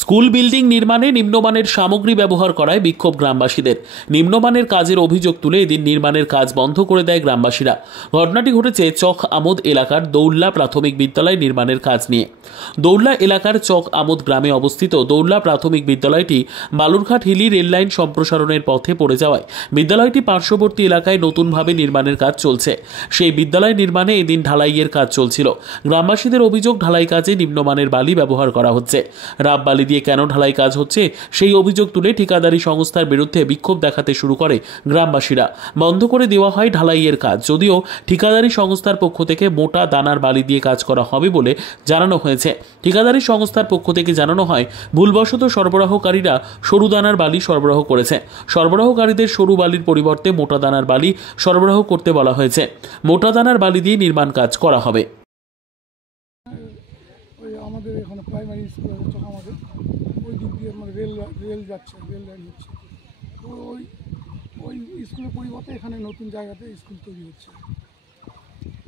School building নির্মাণে নিম্নমানের সামগ্রী ব্যবহার করায় বিক্ষোভ গ্রামবাসীদের। নিম্নমানের কাজের অভিযোগ তুলে এদিন নির্মাণের কাজ বন্ধ করে দেয় গ্রামবাসীরা। ঘটনাটি ঘটেছে চক আমোদ এলাকার দৌল্লা প্রাথমিক বিদ্যালয় নির্মাণের কাজ নিয়ে। দৌল্লা এলাকার চক আমোদ গ্রামে অবস্থিত দৌল্লা প্রাথমিক বিদ্যালয়টি বালুরঘাট হিলি রেললাইন সম্প্রসারণের পথে পড়ে যাওয়ায় বিদ্যালয়টি পার্শ্ববর্তী এলাকায় নতুনভাবে নির্মাণের কাজ চলছে। সেই বিদ্যালয় নির্মাণে এদিন ঢালাইয়ের কাজ চলছিল। গ্রামবাসীদের অভিযোগ, ঢালাই কাজে নিম্নমানের বালি ব্যবহার করা হচ্ছে। রাব বালি দিয়ে কেন ঢালাই কাজ হচ্ছে সেই অভিযোগ তুলে ঠিকাদারি সংস্থার বিরুদ্ধে বিক্ষোভ দেখাতে শুরু করে গ্রামবাসীরা। বন্ধ করে দেওয়া হয় ঢালাইয়ের কাজ, যদিও ঠিকাদারি সংস্থার পক্ষ থেকে মোটা দানার বালি দিয়ে কাজ করা হবে বলে জানানো হয়েছে। ঠিকাদারি সংস্থার পক্ষ থেকে জানানো হয়, ভুলবশত সরবরাহকারীরা সরু দানার বালি সরবরাহ করেছে। সরবরাহকারীদের সরু বালির পরিবর্তে মোটা দানার বালি সরবরাহ করতে বলা হয়েছে। মোটা দানার বালি দিয়ে নির্মাণ কাজ করা হবে। আমাদের এখানে প্রাইমারি স্কুল হচ্ছে, আমাদের ওই দিক দিয়ে মানে রেল যাচ্ছে, রেল লাইন হচ্ছে। তো ওই স্কুলের পরিবর্তে এখানে নতুন জায়গাতে স্কুল তৈরি হচ্ছে।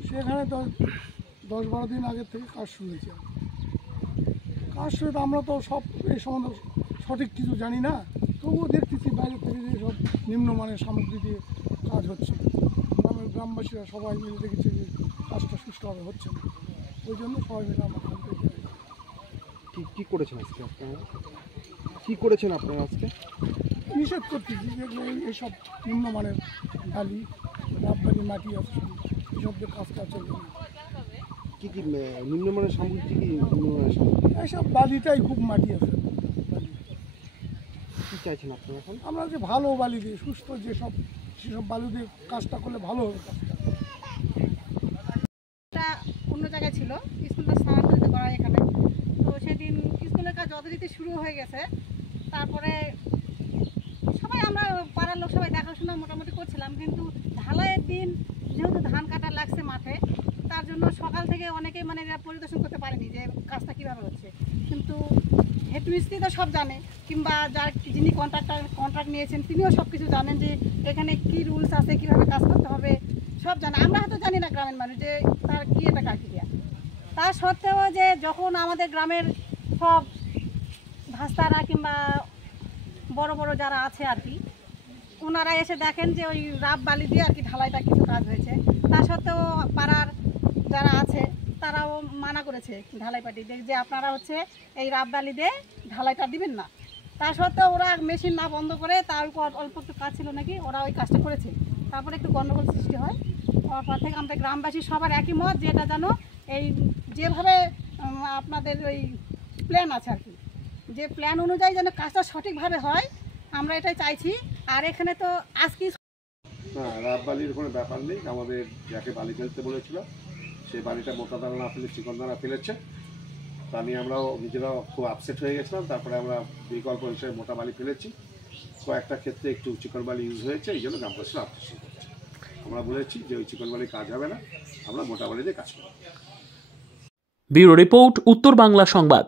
সেখানে 10-12 দিন আগের থেকে কাজ শুরু হয়েছে। কাজ শুরু আমরা তো সব এই সম্বন্ধে সঠিক কিছু জানি না, তবুও দেখতেছি বাইরে থেকে যে সব নিম্নমানের সামগ্রী দিয়ে কাজ হচ্ছে। গ্রামবাসীরা সবাই মিলে দেখেছে যে কাজটা সুষ্ঠুভাবে হচ্ছে না, ওই জন্য সবাই মিলে আমরা কি করেছেন আজকে আপনারা? কি করেছেন আপনারা আজকে? নিষেধ করতেছি যেগুলো এইসব নিম্নমানের বালি, রাব বালি, মাটি আছে, এইসব দিয়ে কাজ চলবে না। কি নিম্নমানের সামগ্রী? কি নিম্নমানের সামগ্রী? এইসব বালিটাই খুব মাটি আছে। কী চাইছেন আপনারা এখন? আমরা যে ভালো বালি দিয়ে সুস্থ সেসব বালি দিয়ে কাজটা করলে ভালো হবে। কাজটা অন্য জায়গায় ছিল, স্কুলটা স্থানান্তরিত করা এখানে। তো সেদিন স্কুলের কাজ যথারীতি শুরু হয়ে গেছে। তারপরে সবাই আমরা পাড়ার লোক সবাই দেখাশোনা মোটামুটি করছিলাম, কিন্তু ঢালাইয়ের দিন যেহেতু ধান কাটা লাগছে মাঠে, তার জন্য সকাল থেকে অনেকেই মানে পরিদর্শন করতে পারেনি যে কাজটা কীভাবে হচ্ছে। কিন্তু হেড মিস্ত্রি তো সব জানে, কিংবা যিনি কন্ট্রাক্ট নিয়েছেন তিনিও সব কিছু জানেন যে এখানে কী রুলস আছে, কীভাবে কাজ করতে হবে সব জানে। আমরা হয়তো জানি না গ্রামের মানুষ যে তার কী এটা কাকিয়া। তা সত্ত্বেও যে যখন আমাদের গ্রামের সব ভাস্তারা কিংবা বড় বড় যারা আছে আর কি, ওনারা এসে দেখেন যে ওই রাব বালি দিয়ে আর কি ঢালাইটা কিছু কাজ হয়েছে। তা সত্ত্বেও পাড়ার যারা আছে তারাও মানা করেছে ঢালাই পার্টি যে আপনারা হচ্ছে এই রাব বালি দিয়ে ঢালাইটা দিবেন না। তা সত্ত্বেও ওরা মেশিন না বন্ধ করে, তার অল্প একটু কাজ ছিল নাকি, ওরা ওই কাজটা করেছে। তারপরে একটু গণ্ডগোল সৃষ্টি হয়। তারপর থেকে আমাদের গ্রামবাসী সবার একই মত যে এটা যেন এই যেভাবে আপনাদের ওই প্ল্যান আছে আর কি, যে প্ল্যান অনুযায়ী যেন কাজটা সঠিকভাবে হয়, আমরা এটাই চাইছি। আর এখানে তো আজকে না, রাব বালির কোনো ব্যাপার নেই। আমাদের যাকে বালি ফেলতে বলেছিল সেই বালিটা মোটা দানা না ফেলে চিকন দানা ফেলেছে। তা নিয়ে আমরাও নিজেরাও খুব আপসেট হয়ে গেছিলাম। তারপরে আমরা বিকল্প হিসেবে মোটা বালি ফেলেছি। কয়েকটা ক্ষেত্রে একটু চিকন বালি ইউজ হয়েছে, এই জন্য গ্রামবাসীরা আপসেট করছে। আমরা বলেছি যে ওই চিকন বালির কাজ হবে না, আমরা মোটা বালি দিয়ে কাজ করব। ব্যুরো রিপোর্ট, উত্তর বাংলা সংবাদ।